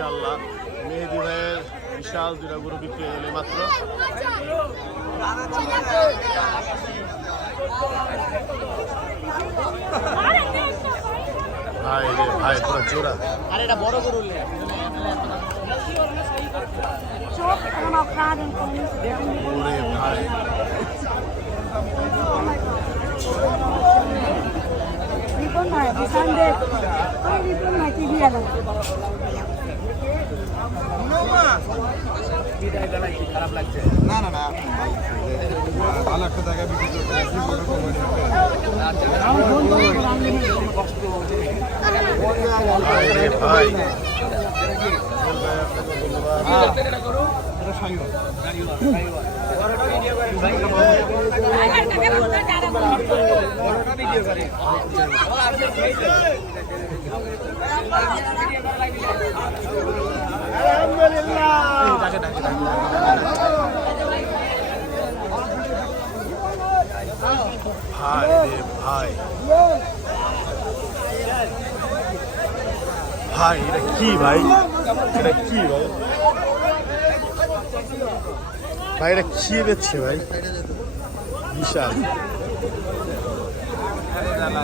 মাশাআল্লাহ মেহেদি ভাইয়ের বিশাল দুটা গরু বিক্রি হয়ে গেলে মাত্র। ভাই রে ভাই পুরো জোড়া। আরে এটা বড় গরু চোখ আমার কারণ কোনো ওরে ভাই। রিপন ভাই বিশাল দেখ রিপন ভাই কি দিয়ে গেল খারাপ লাগছে না না না ভালো একটা জায়গায় বিক্রি করতে। ভাই রে ভাই। ভাই এটা কি ভাই? এটা কি ভাই? ভাই এটা কি বেচছে ভাই? বিশাল ভাই ভাই সাইড দেন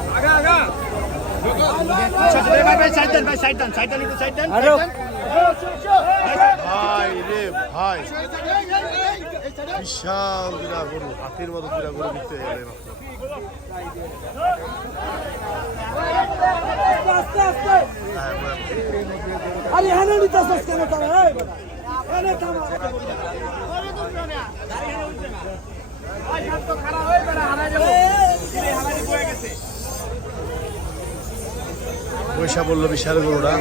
ভাই সাইড দেন সাইড দেন একটু সাইড দেন ভাই রে ভাই বিশাল দুরা গরু হাতির মতো দুরা গরু বিক্রি হয়ে গেলে মাত্র হ্যাঁ। আরে হেনে নিতেছস কেন তোরা পয়সা বলল বিশাল গরুরা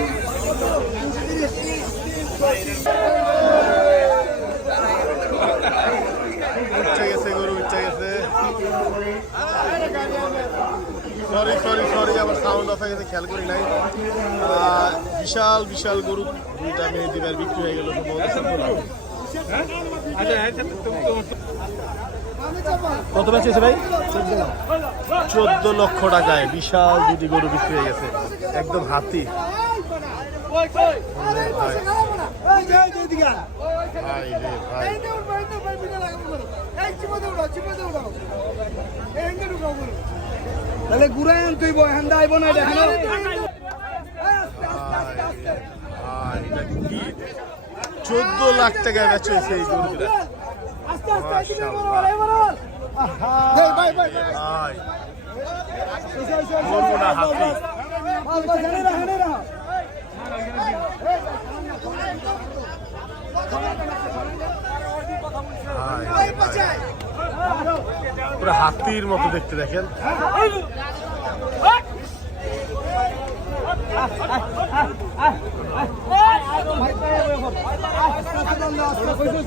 সরি সরি সরি আমার সাউন্ড অফ হয়ে গেছে, খেয়াল করি নাই। বিশাল বিশাল গরু দুইটা মেয়ে দিবার বিক্রি হয়ে গেল সম্ভবত। কত বেচেছে ভাই? চোদ্দ লক্ষ টাকায় বিশাল দুটি গরু বিক্রি হয়ে গেছে। একদম হাতি। তাহলে ঘুরাই আন তুই হ্যান্ডা আইব না এটা চোদ্দ লাখ টাকায় বেচা হয়েছে এই গরুগুলা আস্তে আস্তে এদিকে মাশাআল্লাহ। বড়, এই বড়। আহা। এই ভাই ভাই ভাই ভাই এসে, এসে, এসে, গরু না এসে, হাতি বাস, বাস, হেনে রাখ, হেনে রাখ। ভাই রে ভাই। পুরো হাতির মতো দেখতে দেখেন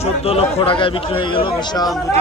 চোদ্দ লক্ষ টাকায় বিক্রি হয়ে গেল বিশাল দুটি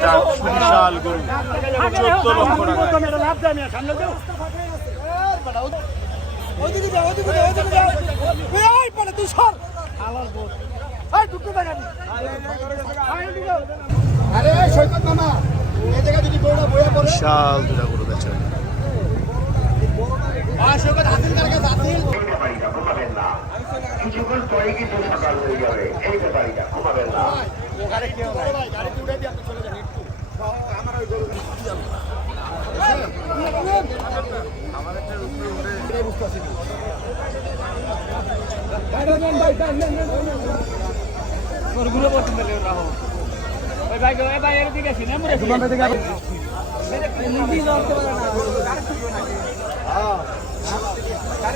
এই জায়গায় যদি বউটা বইয়া পড়ে বিশাল দুটা গরু বেচে। সকাল হয়ে যাবে এই ব্যাপারটা ঘুমাবেন না। ভাই